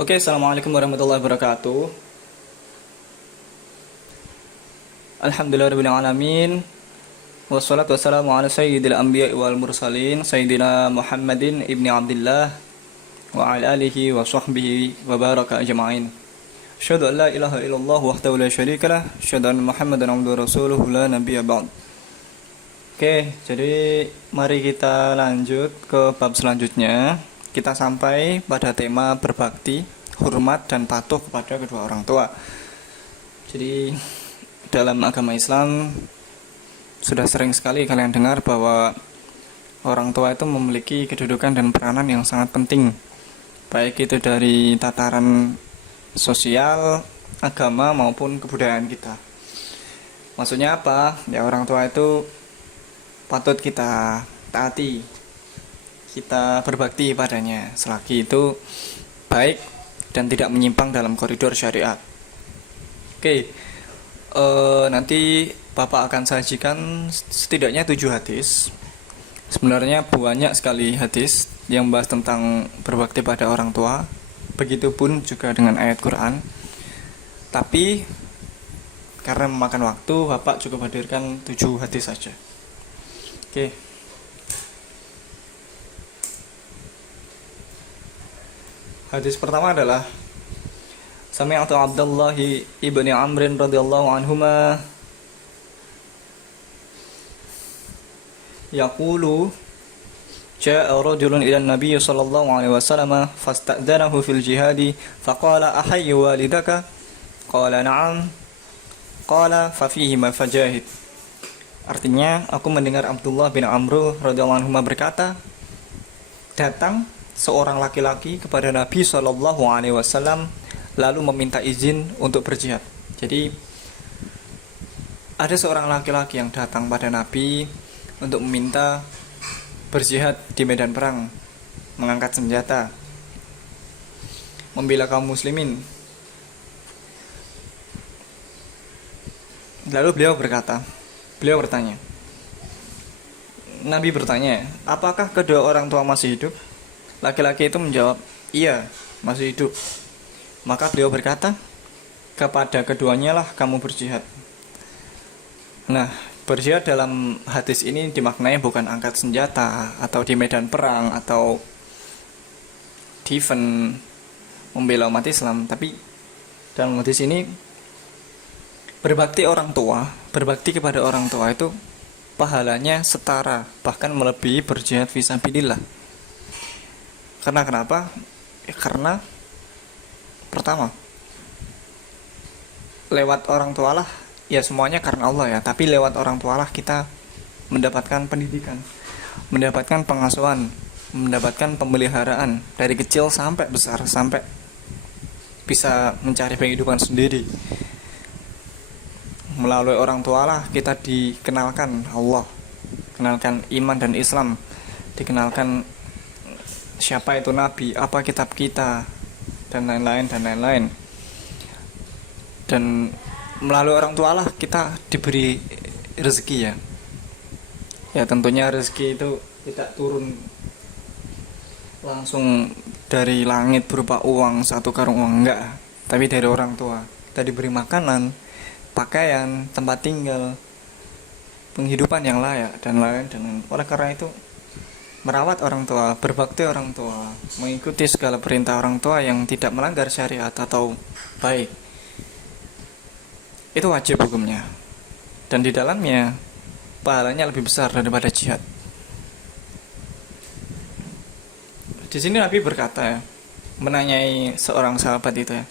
Oke, assalamualaikum warahmatullahi wabarakatuh. Alhamdulillahirabbil alamin. Wassalatu wassalamu ala sayyidil anbiya'i wal mursalin sayyidina Muhammadin ibni Abdullah wa ala alihi wa sahbihi wa baraka ajma'in. Asyhadu an la ilaha illallah wahdahu la syarikalah, asyhadu anna Muhammadan abduhu rasuluhu la nabiyya ba'd. Oke, jadi mari kita lanjut ke bab selanjutnya. Kita sampai pada tema berbakti, hormat dan patuh kepada kedua orang tua. Jadi dalam agama Islam sudah sering sekali kalian dengar bahwa orang tua itu memiliki kedudukan dan peranan yang sangat penting, baik itu dari tataran sosial, agama maupun kebudayaan kita. Maksudnya apa? Ya, orang tua itu patut kita taati, kita berbakti padanya selagi itu baik dan tidak menyimpang dalam koridor syariat. Oke, nanti Bapak akan sajikan setidaknya 7 hadis. Sebenarnya banyak sekali hadis yang membahas tentang berbakti pada orang tua. Begitupun juga dengan ayat Quran. Tapi karena memakan waktu, Bapak cukup hadirkan 7 hadis saja. Oke. Hadis pertama adalah Sami'tu Abdullah ibni Amr radhiyallahu anhuma yaqulu jaa'a rajulun ila an-nabiy sallallahu alaihi wasallam fasta'danahu fil jihadi faqala ahayyu walidaka qala na'am qala fa fihi ma fajahid. Artinya, aku mendengar Abdullah bin Amr radhiyallahu anhuma berkata, datang seorang laki-laki kepada Nabi Shallallahu Alaihi Wasallam lalu meminta izin untuk berjihad. Jadi ada seorang laki-laki yang datang pada Nabi untuk meminta berjihad di medan perang, mengangkat senjata, membela kaum muslimin. Lalu beliau bertanya. Nabi bertanya, apakah kedua orang tua masih hidup? Laki-laki itu menjawab, iya, masih hidup. Maka beliau berkata, kepada keduanya lah kamu berjihad. Nah, berjihad dalam hadis ini dimaknai bukan angkat senjata atau di medan perang atau defend membela umat Islam, tapi dalam hadis ini berbakti kepada orang tua itu pahalanya setara, bahkan melebihi berjihad fisabilillah. Karena kenapa? Karena pertama, lewat orang tualah, ya semuanya karena Allah ya, tapi lewat orang tualah kita mendapatkan pendidikan, mendapatkan pengasuhan, mendapatkan pemeliharaan dari kecil sampai besar, sampai bisa mencari penghidupan sendiri. Melalui orang tualah kita dikenalkan Allah, kenalkan iman dan Islam, dikenalkan siapa itu Nabi, apa kitab kita, dan lain-lain. Dan melalui orang tua lah kita diberi rezeki ya. Ya tentunya rezeki itu tidak turun langsung dari langit berupa uang, satu karung uang, enggak. Tapi dari orang tua. Kita diberi makanan, pakaian, tempat tinggal, penghidupan yang layak, dan lain-lain. Oleh karena itu, merawat orang tua, berbakti orang tua, mengikuti segala perintah orang tua yang tidak melanggar syariat atau baik, itu wajib hukumnya. Dan di dalamnya pahalanya lebih besar daripada jihad. Di sini Nabi berkata ya, menanyai seorang sahabat itu ya,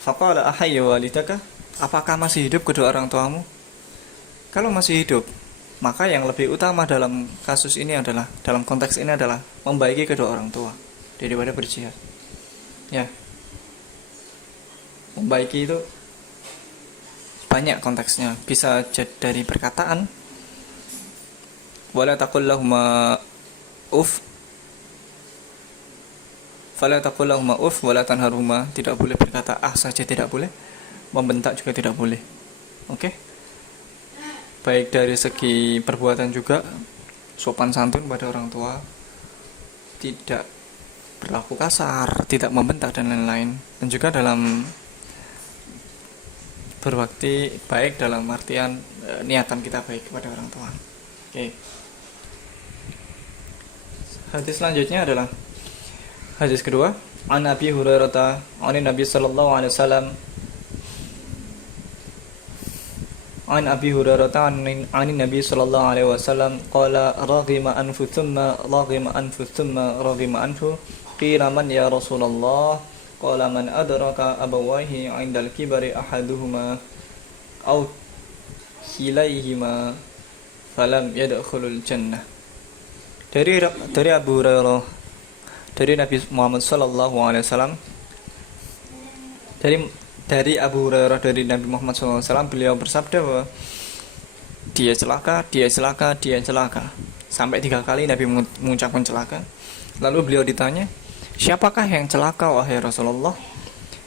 faqala ahayyu walidaka, apakah masih hidup kedua orang tuamu? Kalau masih hidup, maka yang lebih utama dalam kasus ini adalah, dalam konteks ini adalah membaiki kedua orang tua daripada berjihad. Ya, membaiki itu banyak konteksnya. Bisa dari perkataan, wala taqul lahuma uf, fala taqul lahuma uf wala tanharhuma, tidak boleh berkata ah saja, tidak boleh, membentak juga tidak boleh. Oke? Baik dari segi perbuatan juga, sopan santun pada orang tua, tidak berlaku kasar, tidak membentak dan lain-lain. Dan juga dalam berbakti baik dalam artian niatan kita baik kepada orang tua. Oke. Hadis selanjutnya adalah hadis kedua, an Abi Hurairah an Nabi sallallahu alaihi wasallam an Abi Hurairah an Nabi sallallahu alaihi wasallam qala raghima anfu thumma raghima anfu qila man ya Rasulullah qala man adraka abawayhi 'indal kibari ahaduhuma aw kilayhima falam yadkhulul jannah. Dari Abu Hurairah, dari Nabi Muhammad sallallahu alaihi wasallam, dari Abu Hurairah dari Nabi Muhammad SAW, beliau bersabda bahwa dia celaka sampai 3 kali Nabi mengucapkan celaka. Lalu beliau ditanya, siapakah yang celaka wahai Rasulullah?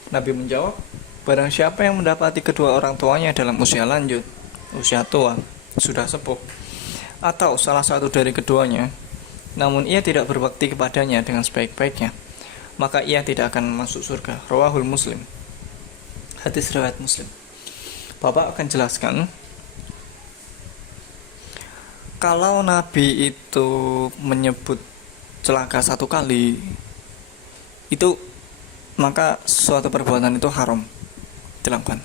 Nabi menjawab, barang siapa yang mendapati kedua orang tuanya dalam usia lanjut, usia tua, sudah sepuh, atau salah satu dari keduanya, namun ia tidak berbakti kepadanya dengan sebaik-baiknya, maka ia tidak akan masuk surga. Rawahul Muslim. Hadis riwayat Muslim. Bapak akan jelaskan, kalau Nabi itu menyebut celaka 1 kali, itu maka suatu perbuatan itu haram dilakukan.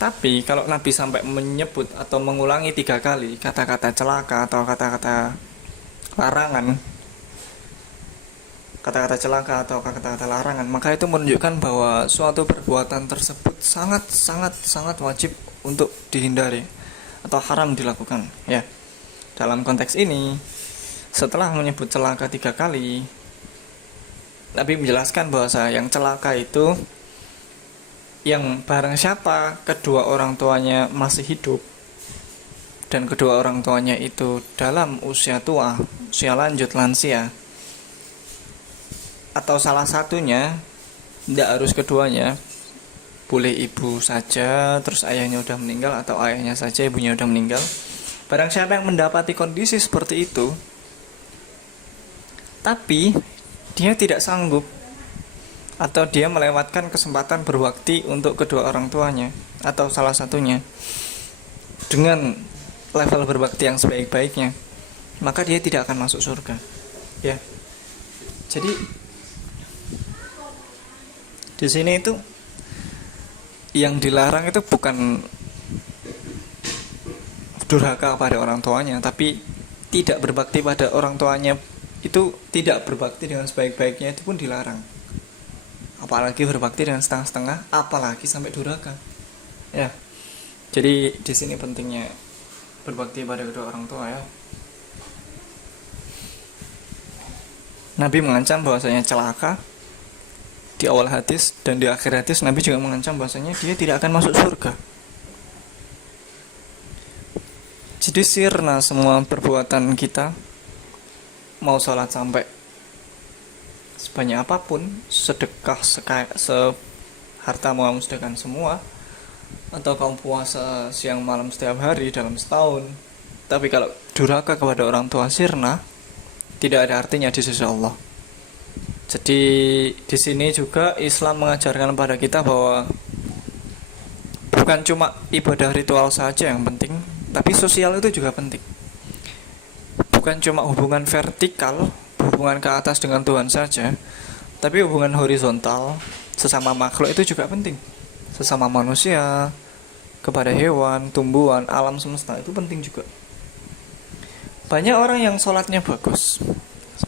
Tapi kalau Nabi sampai menyebut atau mengulangi 3 kali kata-kata celaka atau kata-kata larangan, kata-kata celaka atau kata-kata larangan, maka itu menunjukkan bahwa suatu perbuatan tersebut sangat wajib untuk dihindari atau haram dilakukan. Ya, dalam konteks ini, setelah menyebut celaka 3 kali, Nabi menjelaskan bahwa yang celaka itu yang barang siapa kedua orang tuanya masih hidup dan kedua orang tuanya itu dalam usia tua, usia lanjut, lansia, atau salah satunya, tidak harus keduanya, boleh ibu saja terus ayahnya udah meninggal, atau ayahnya saja ibunya udah meninggal. Barang siapa yang mendapati kondisi seperti itu tapi dia tidak sanggup atau dia melewatkan kesempatan berbakti untuk kedua orang tuanya atau salah satunya dengan level berbakti yang sebaik-baiknya, maka dia tidak akan masuk surga. Ya. Jadi di sini itu yang dilarang itu bukan durhaka pada orang tuanya, tapi tidak berbakti pada orang tuanya, itu tidak berbakti dengan sebaik-baiknya, itu pun dilarang. Apalagi berbakti dengan setengah-setengah, apalagi sampai durhaka. Ya. Jadi di sini pentingnya berbakti pada kedua orang tua, ya. Nabi mengancam bahwasanya celaka di awal hadis, dan di akhir hadis Nabi juga mengancam bahwasanya dia tidak akan masuk surga. Jadi sirna semua perbuatan kita, mau sholat sampai sebanyak apapun, sedekah seharta mau kamu sedekahkan semua, atau kamu puasa siang malam setiap hari dalam setahun, tapi kalau durhaka kepada orang tua sirna, tidak ada artinya di sisi Allah. Jadi di sini juga Islam mengajarkan pada kita bahwa bukan cuma ibadah ritual saja yang penting, tapi sosial itu juga penting. Bukan cuma hubungan vertikal, hubungan ke atas dengan Tuhan saja, tapi hubungan horizontal sesama makhluk itu juga penting. Sesama manusia, kepada hewan, tumbuhan, alam semesta itu penting juga. Banyak orang yang sholatnya bagus,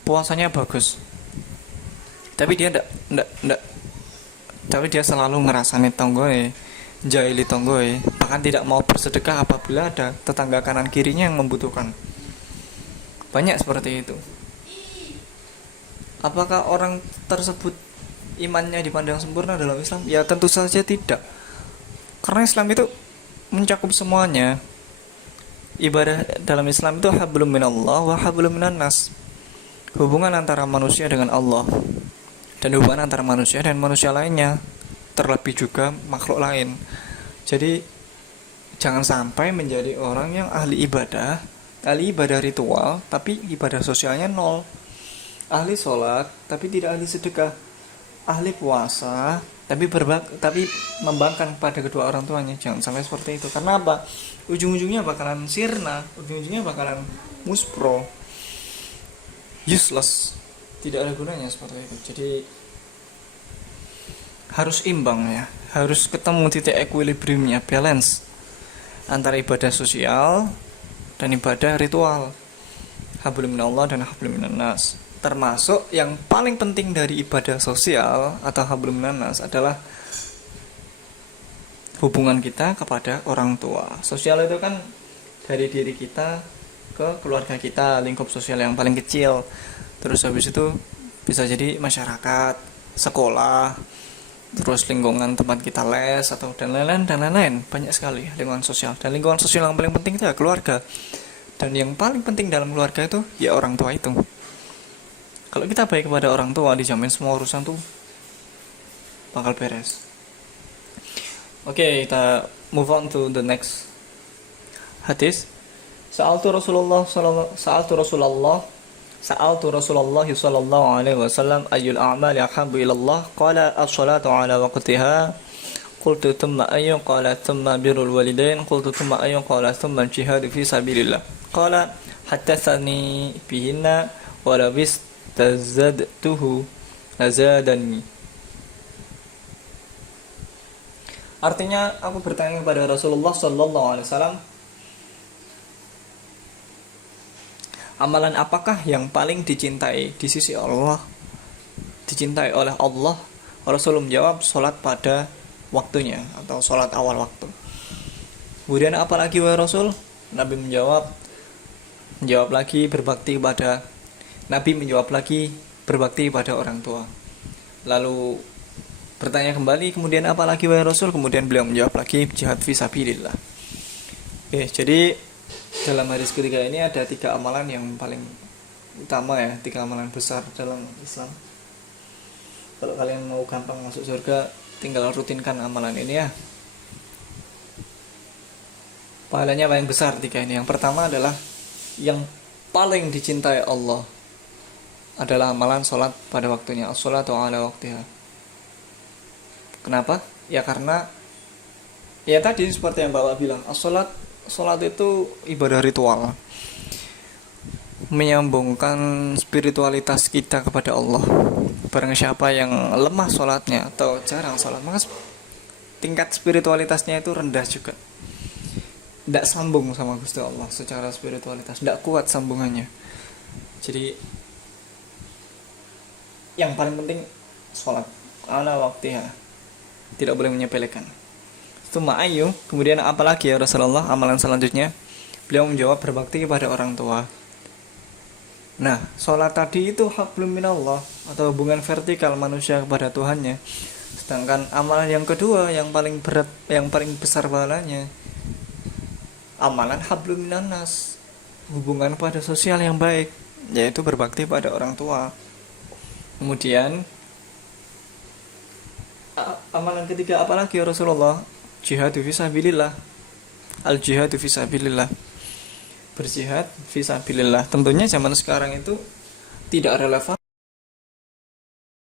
puasanya bagus, tapi dia tapi dia selalu ngerasani tonggoe, jahili tonggoe, bahkan tidak mau bersedekah apabila ada tetangga kanan kirinya yang membutuhkan. Banyak seperti itu. Apakah orang tersebut imannya dipandang sempurna dalam Islam? Ya tentu saja tidak. Karena Islam itu mencakup semuanya. Ibadah dalam Islam itu hablum minallah wa hablum minan nas. Hubungan antara manusia dengan Allah, dan hubungan antara manusia dan manusia lainnya, terlebih juga makhluk lain. Jadi jangan sampai menjadi orang yang ahli ibadah ritual, tapi ibadah sosialnya nol. ahli sholat tapi tidak ahli sedekah, ahli puasa tapi membangkang pada kedua orang tuanya. Jangan sampai seperti itu. Karena apa? Ujung-ujungnya bakalan sirna, ujung-ujungnya bakalan muspro, useless, tidak ada gunanya seperti itu. Jadi harus imbang ya, harus ketemu titik equilibriumnya, balance antara ibadah sosial dan ibadah ritual, hablum minallah dan hablum minannas. Termasuk yang paling penting dari ibadah sosial atau hablum minannas adalah hubungan kita kepada orang tua. Sosial itu kan dari diri kita ke keluarga kita, lingkup sosial yang paling kecil. Terus habis itu bisa jadi masyarakat, sekolah, terus lingkungan tempat kita les atau dan lain-lain. Banyak sekali lingkungan sosial. Dan lingkungan sosial yang paling penting itu ya keluarga. Dan yang paling penting dalam keluarga itu ya orang tua itu. Kalau kita baik kepada orang tua, dijamin semua urusan tuh bakal beres. Oke, kita move on to the next hadis. Sa'altu Rasulullah sallallahu alaihi wasallam ayyul a'mali ahabbu ila Allah qala as-salatu ala waqtiha qultu thumma ayyu qala thumma birrul walidain qultu thumma ayyu qala thumma al-jihadu fi sabilillah qala haddatsani bihinna wa la bistazadtuhu azadani. Artinya aku bertanya kepada Rasulullah sallallahu alaihi wasallam, amalan apakah yang paling dicintai di sisi Allah, dicintai oleh Allah? Rasul menjawab, sholat pada waktunya atau sholat awal waktu. Kemudian apa lagi wahai Rasul? Nabi menjawab lagi berbakti pada orang tua. Lalu bertanya kembali, kemudian apa lagi wahai Rasul? Kemudian beliau menjawab lagi, jihad fisabilillah. Oke, jadi dalam hadis ketiga ini ada 3 amalan yang paling utama ya, 3 amalan besar dalam Islam. Kalau kalian mau gampang masuk surga, tinggal rutinkan amalan ini ya. Pahalanya paling besar 3 ini. Yang pertama adalah yang paling dicintai Allah adalah amalan sholat pada waktunya, as-sholatu ala waqtiha. Kenapa? Ya karena ya tadi seperti yang Bapak bilang, sholat itu ibadah ritual, menyambungkan spiritualitas kita kepada Allah. Barang siapa yang lemah sholatnya atau jarang sholat, maka tingkat spiritualitasnya itu rendah juga, tidak sambung sama Gusti Allah secara spiritualitas, tidak kuat sambungannya. Jadi yang paling penting sholat ala waktiha, tidak boleh menyepelekan. Tsumma ayyu, kemudian apalagi ya Rasulullah amalan selanjutnya? Beliau menjawab berbakti kepada orang tua. Nah, sholat tadi itu hablum minallah atau hubungan vertikal manusia kepada Tuhannya. Sedangkan amalan yang kedua yang paling berat, yang paling besar pahalanya, amalan hablum minannas, hubungan pada sosial yang baik, yaitu berbakti pada orang tua. Kemudian amalan ketiga apalagi ya Rasulullah? Jihadu fisabilillah. Al-jihadu fisabilillah. Berjihad fisabilillah. Tentunya zaman sekarang itu tidak relevan